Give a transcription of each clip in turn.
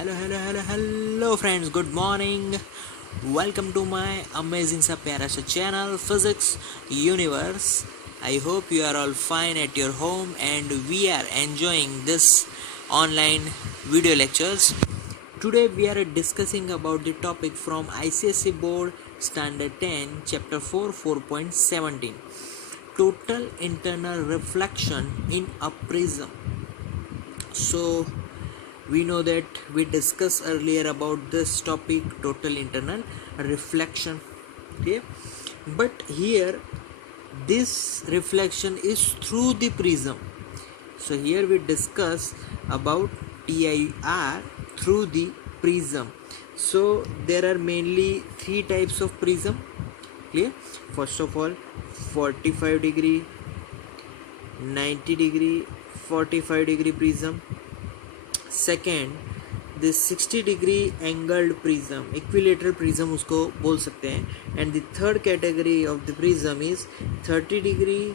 Hello friends, good morning. Welcome to my amazing सा प्यारा सा channel Physics Universe. I hope you are all fine at your home and we are enjoying this online video lectures. Today we are discussing about the topic from ICSE Board Standard 10 Chapter 4 4.17 Total Internal Reflection in a Prism. So we know that we discussed earlier about this topic, total internal reflection. Okay, but here this reflection is through the prism. So here we discuss about TIR through the prism. So there are mainly three types of prism. Clear? First of all, 45 degree, 90 degree, 45 degree prism. Second this 60 degree angled prism, equilateral prism उसको बोल सकते हैं. And the third category of the prism is 30 degree,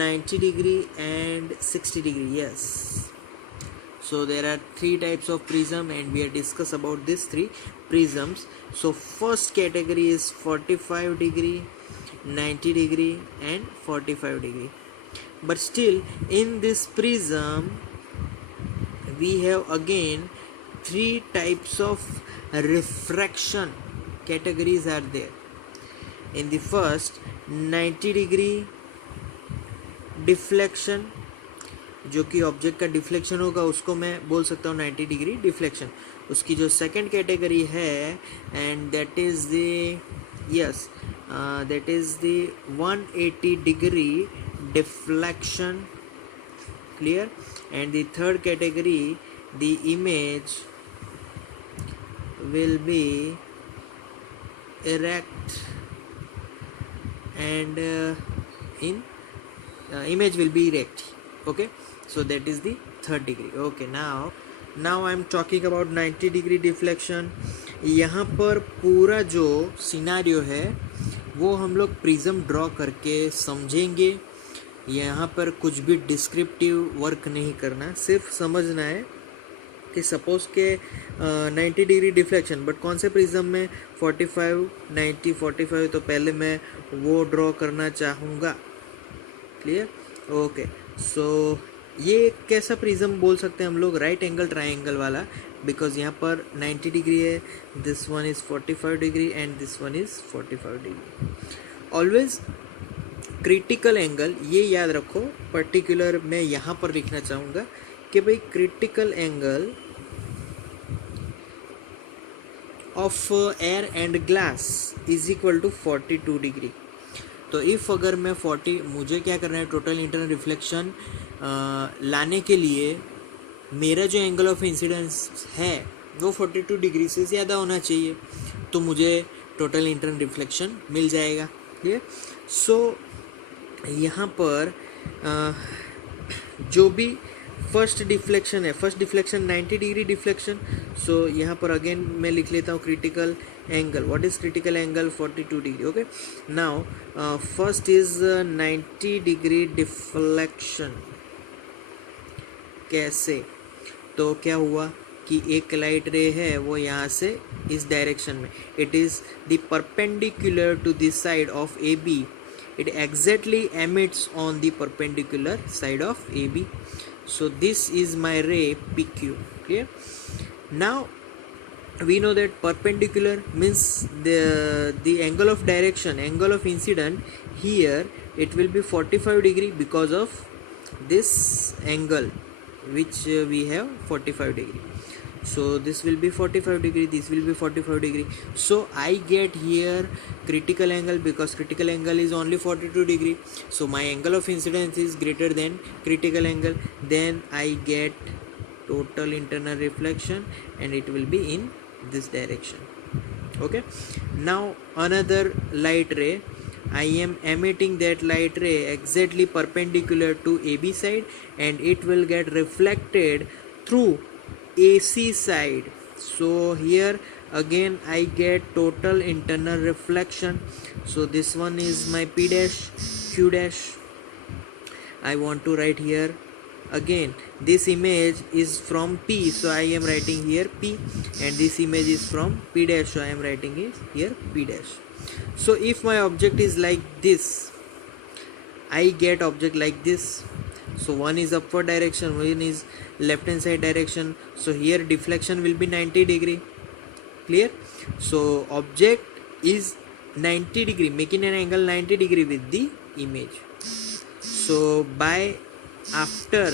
90 degree and 60 degree. Yes, so there are three types of prism and we are discuss about these three prisms. So first category is 45 degree, 90 degree and 45 degree. But still in this prism we have again three types of refraction categories are there. In the first, 90 degree deflection, जो कि object का deflection होगा उसको मैं बोल सकता हूँ 90 degree deflection. उसकी जो सेकंड कैटेगरी है and that is the 180 degree deflection. Clear? And the third category, the image will be erect and image will be erect. Okay, so that is the third degree. Okay, now I am talking about 90 degree deflection. यहाँ पर पूरा जो scenario है वो हम लोग prism draw करके समझेंगे. यहाँ पर कुछ भी डिस्क्रिप्टिव वर्क नहीं करना, सिर्फ समझना है कि सपोज के 90 डिग्री डिफ्लेक्शन, बट कौन से प्रिज्म में 45, 90, 45, तो पहले मैं वो ड्रॉ करना चाहूँगा. क्लियर? ओके, सो ये कैसा प्रिज्म बोल सकते हैं हम लोग? राइट एंगल ट्राइंगल वाला, बिकॉज यहाँ पर 90 डिग्री है, this one is 45 degree and this one is 45 degree. Always critical angle, ये याद रखो. पर्टिकुलर मैं यहाँ पर लिखना चाहूँगा कि भाई critical angle of air and glass is equal to 42 degree. तो इफ़ अगर मैं मुझे क्या करना है, टोटल इंटरनल रिफ्लेक्शन लाने के लिए मेरा जो एंगल ऑफ इंसिडेंस है वो 42 डिग्री से ज़्यादा होना चाहिए, तो मुझे टोटल इंटरनल रिफ्लेक्शन मिल जाएगा. क्लियर? सो यहाँ पर जो भी फर्स्ट डिफ्लेक्शन है, फर्स्ट डिफ्लेक्शन 90 डिग्री डिफ्लेक्शन. सो यहाँ पर अगेन मैं लिख लेता हूँ critical angle. What is critical angle? 42 degree. Okay, now first is 90 degree deflection. कैसे? तो क्या हुआ कि एक लाइट रे है वो यहाँ से इस डायरेक्शन में, it is the perpendicular to the side of AB. It exactly emits on the perpendicular side of AB. So this is my ray PQ. Clear? Now we know that perpendicular means the angle of direction, angle of incident. Here it will be 45 degree because of this angle which we have 45 degree. So this will be 45 degree, this will be 45 degree. So I get here critical angle because critical angle is only 42 degree. So my angle of incidence is greater than critical angle. Then I get total internal reflection and it will be in this direction. Okay, now another light ray, I am emitting that light ray exactly perpendicular to AB side and it will get reflected through AC side. So here again I get total internal reflection. So this one is my P dash, Q dash. I want to write here again this image is from P, so I am writing here P, and this image is from P dash, so I am writing it here P dash. So if my object is like this, I get object like this. So one is upward direction, one is left hand side direction, so here deflection will be 90 degree. Clear? So object is 90 degree, making an angle 90 degree with the image. So by after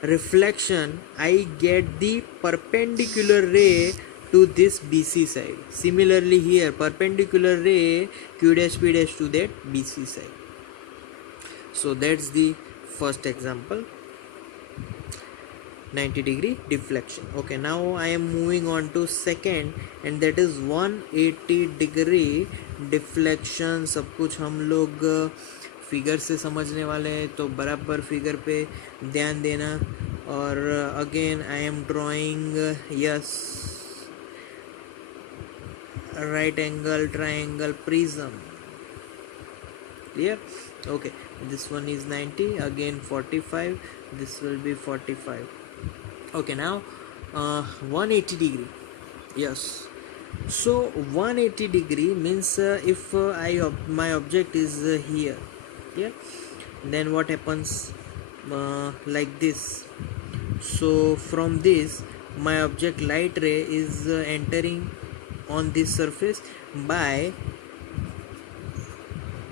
reflection, I get the perpendicular ray to this BC side. Similarly here, perpendicular ray Q dash P dash to that BC side. So that's the first example, 90 degree deflection. Okay, now I am moving on to second, and that is 180 degree deflection. सब कुछ हम लोग figure से समझने वाले हैं, तो बराबर फिगर पे ध्यान देना. और again I am drawing yes right angle triangle prism. Clear? Okay, this one is 90, again 45, this will be 45. Okay, now 180 degree. Yes, so 180 degree means if my object is here, yeah, then what happens, like this. So from this, my object light ray is entering on this surface. By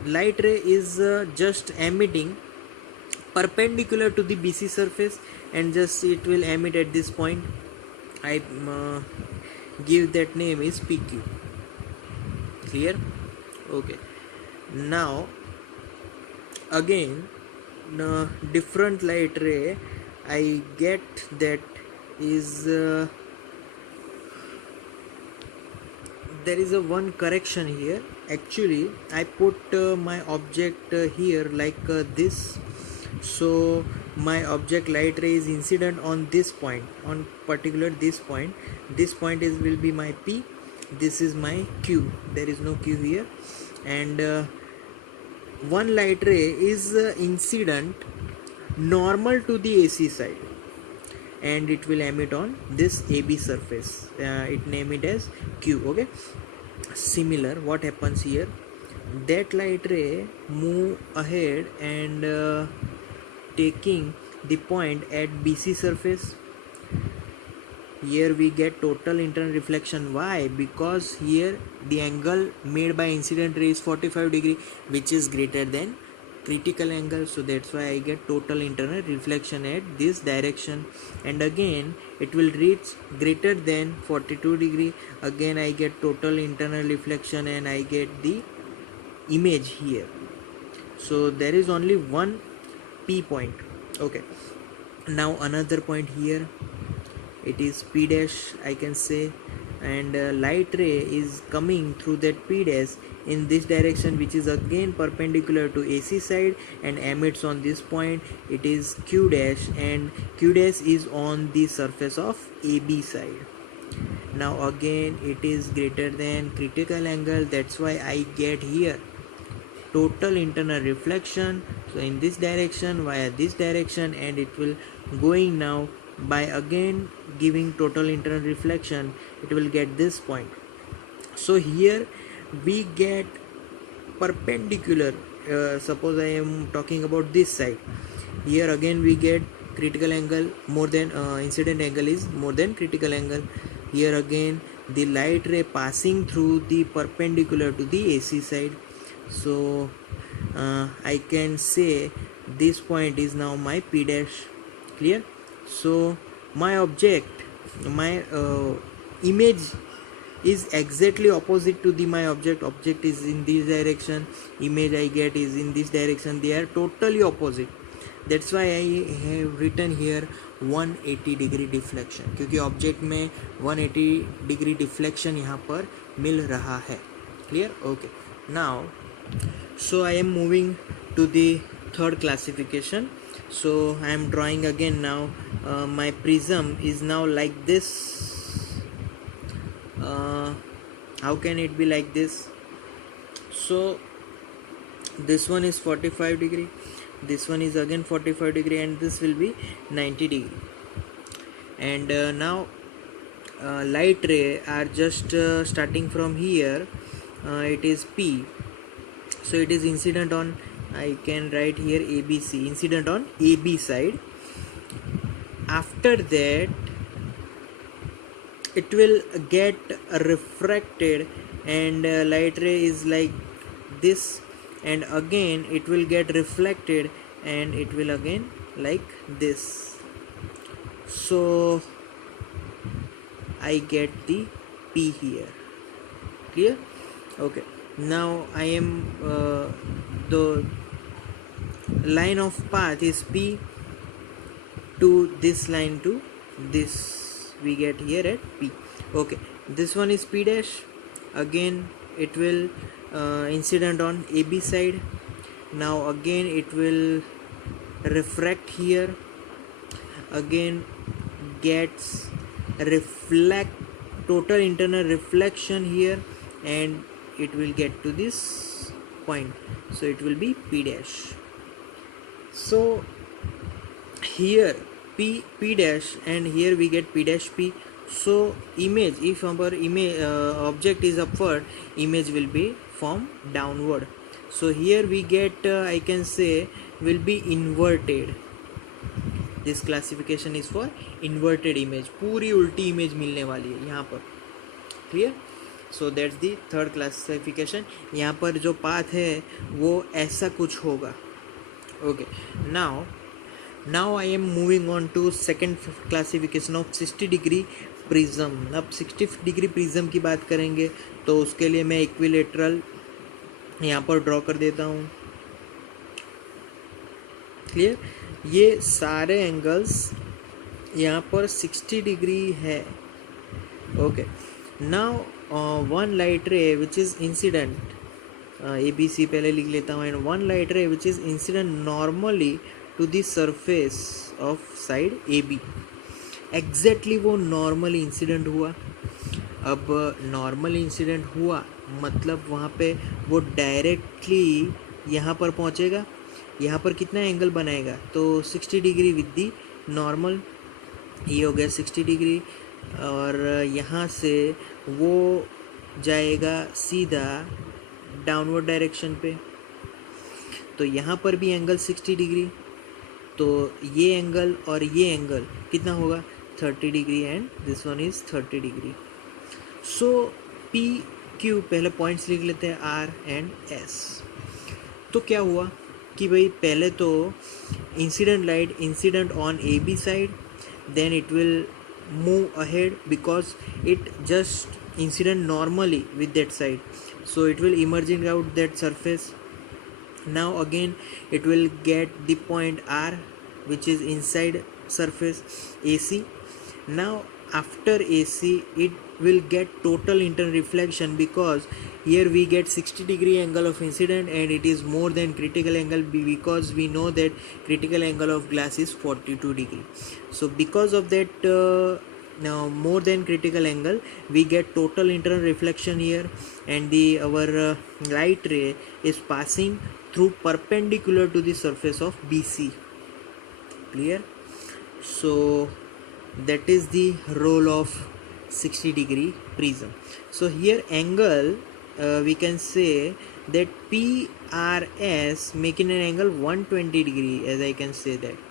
light ray is just emitting perpendicular to the BC surface, and just it will emit at this point. I give that name is PQ. Clear? Okay, now again different light ray I get, that is there is a one correction here. Actually I put my object here like this. So my object light ray is incident on this point, on particular this point. This point is will be my P, this is my Q, there is no Q here. And one light ray is incident normal to the AC side, and it will emit on this AB surface. It name it as Q. Okay, similar what happens here, that light ray move ahead and taking the point at BC surface. Here we get total internal reflection. Why? Because here the angle made by incident ray is 45 degree, which is greater than critical angle, so that's why I get total internal reflection at this direction. And again it will reach greater than 42 degree, again I get total internal reflection and I get the image here. So there is only one P point. Okay, now another point here, it is P dash I can say, and light ray is coming through that P dash in this direction, which is again perpendicular to AC side and emits on this point. It is Q dash, and Q dash is on the surface of AB side. Now again it is greater than critical angle, that's why I get here total internal reflection. So in this direction via this direction, and it will going now by again giving total internal reflection, it will get this point. So here we get perpendicular, suppose I am talking about this side, here again we get critical angle more than incident angle is more than critical angle. Here again the light ray passing through the perpendicular to the AC side. So I can say this point is now my P dash. Clear? So my object, my image is exactly opposite to the my object is in this direction, image I get is in this direction, they are totally opposite. That's why I have written here 180 degree deflection, क्योंकि object में 180 degree deflection यहाँ पर मिल रहा है. Clear? Okay, now so I am moving to the third classification. So I am drawing again now. My prism is now like this. How can it be like this? So this one is 45 degree, this one is again 45 degree, and this will be 90 degree. And now light ray are just starting from here. It is P, so it is incident on, I can write here ABC, incident on AB side. After that it will get refracted, and light ray is like this, and again it will get reflected, and it will again like this. So I get the P here. Clear? Okay, now I am the line of path is P to this line to this, we get here at P. Okay, this one is P dash. Again it will incident on AB side. Now again it will refract here, again gets reflect, total internal reflection here, and it will get to this point, so it will be P dash. So here P dash, and here we get P dash P. So image, if our image object is upward, image will be formed downward. So here we get I can say will be inverted. This classification is for inverted image, पूरी उल्टी image मिलने वाली है यहाँ पर. Clear? So that's the third classification. यहाँ पर जो पाथ है वो ऐसा कुछ होगा. Okay, now I am moving on to second classification of 60 degree prism. अब 60 डिग्री प्रिज्म की बात करेंगे तो उसके लिए मैं इक्विलेटरल यहाँ पर ड्रॉ कर देता हूँ. क्लियर? ये सारे एंगल्स यहाँ पर 60 डिग्री है. Okay, now one light ray which is incident, ABC पहले लिख लेता हूँ, and one light ray which is incident normally to the surface of side AB. Exactly वो नॉर्मली इंसिडेंट हुआ. अब नॉर्मल इंसिडेंट हुआ मतलब वहाँ पे वो डायरेक्टली यहाँ पर पहुँचेगा. यहाँ पर कितना एंगल बनाएगा, तो 60 डिग्री विद दी नॉर्मल. ये हो गया 60 डिग्री, और यहाँ से वो जाएगा सीधा डाउनवर्ड डायरेक्शन पे. तो यहाँ पर भी एंगल 60 डिग्री. तो ये एंगल और ये एंगल कितना होगा, 30 degree, and this one is 30 degree. So P Q पहले पॉइंट्स लिख लेते हैं, R एंड S. तो क्या हुआ कि भाई पहले तो incident light incident on AB side, then it will move ahead because it just incident normally with that side, so it will emerging out that surface. Now again it will get the point R which is inside surface AC. Now after AC it will get total internal reflection, because here we get 60 degree angle of incident, and it is more than critical angle because we know that critical angle of glass is 42 degree. So because of that now more than critical angle we get total internal reflection here, and our light ray is passing through perpendicular to the surface of BC. Clear? So that is the role of 60 degree prism. So here angle we can say that PRS making an angle 120 degree, as I can say that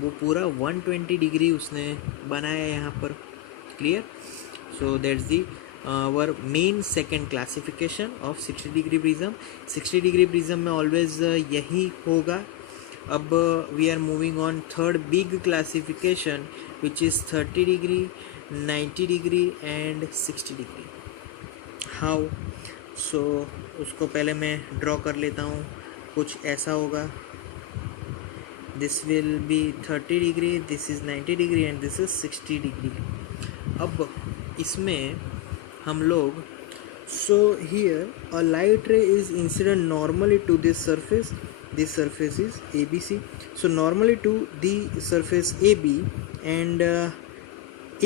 वो पूरा 120 degree उसने बनाया यहाँ पर. Clear? So that's the our main second classification of 60 degree prism. 60 degree prism में always यही होगा. अब we are moving on third big classification which is 30 degree, 90 degree and 60 degree. How? So उसको पहले मैं ड्रॉ कर लेता हूँ. कुछ ऐसा होगा. This will be 30 degree, this is 90 degree, and this is 60 degree. अब इसमें हम लोग, so here a light ray is incident normally to this surface is ABC. So normally to the surface AB, and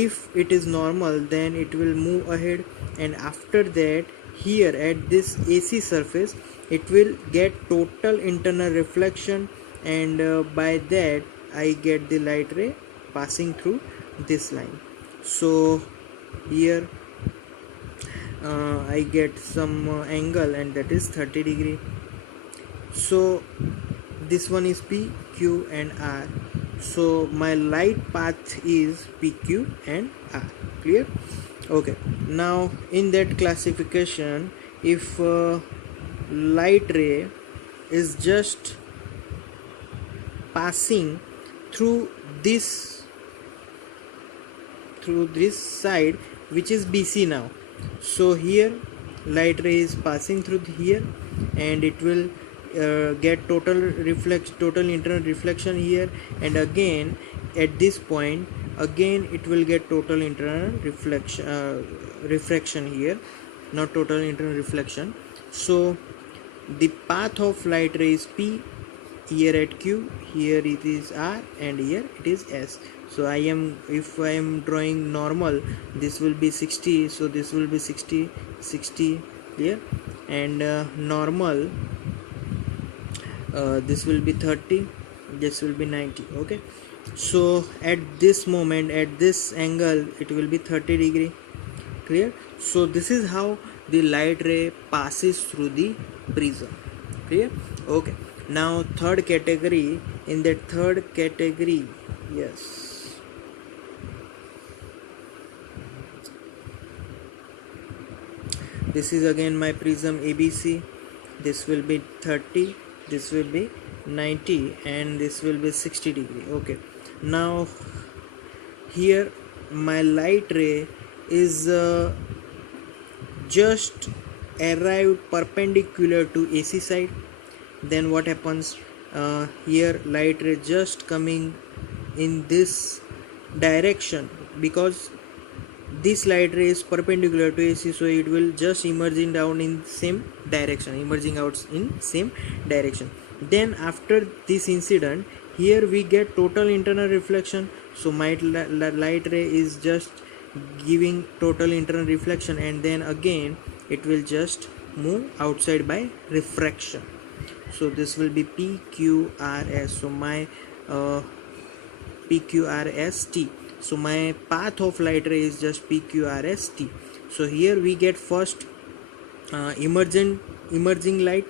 if it is normal then it will move ahead, and after that here at this AC surface it will get total internal reflection, and by that I get the light ray passing through this line. So here I get some angle, and that is 30 degree. So this one is P, Q and R. So my light path is PQ and R. Clear? Okay. Now in that classification, if light ray is just passing through this side, which is BC now, so here light ray is passing through here, and it will get total internal reflection here, and again at this point again it will get total internal refraction here, not total internal reflection. So the path of light ray is P, here at Q, here it is R, and here it is S. So if I am drawing normal, this will be 60, so this will be 60 here, and normal, this will be 30, this will be 90. Okay, so at this moment, at this angle, it will be 30 degree. Clear? So this is how the light ray passes through the prism. Clear? Okay. Now third category, in that third category, yes, this is again my prism ABC. This will be 30, this will be 90, and this will be 60 degree. Okay, now here my light ray is just arrived perpendicular to AC side. Then what happens, here light ray just coming in this direction, because this light ray is perpendicular to AC, so it will just emerging down in same direction, emerging out in same direction. Then after this incident, here we get total internal reflection, so my light ray is just giving total internal reflection, and then again it will just move outside by refraction. So this will be PQRS. So my PQRST. So my path of light ray is just PQRST. So here we get first emerging light,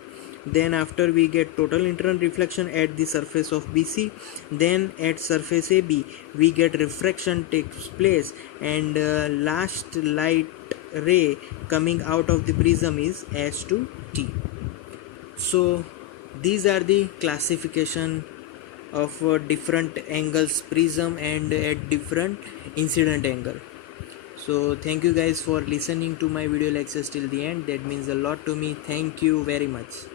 then after we get total internal reflection at the surface of BC, then at surface AB we get refraction takes place, and last light ray coming out of the prism is S to T. So these are the classification of different angles prism and at different incident angle. So thank you guys for listening to my video lectures till the end. That means a lot to me. Thank you very much.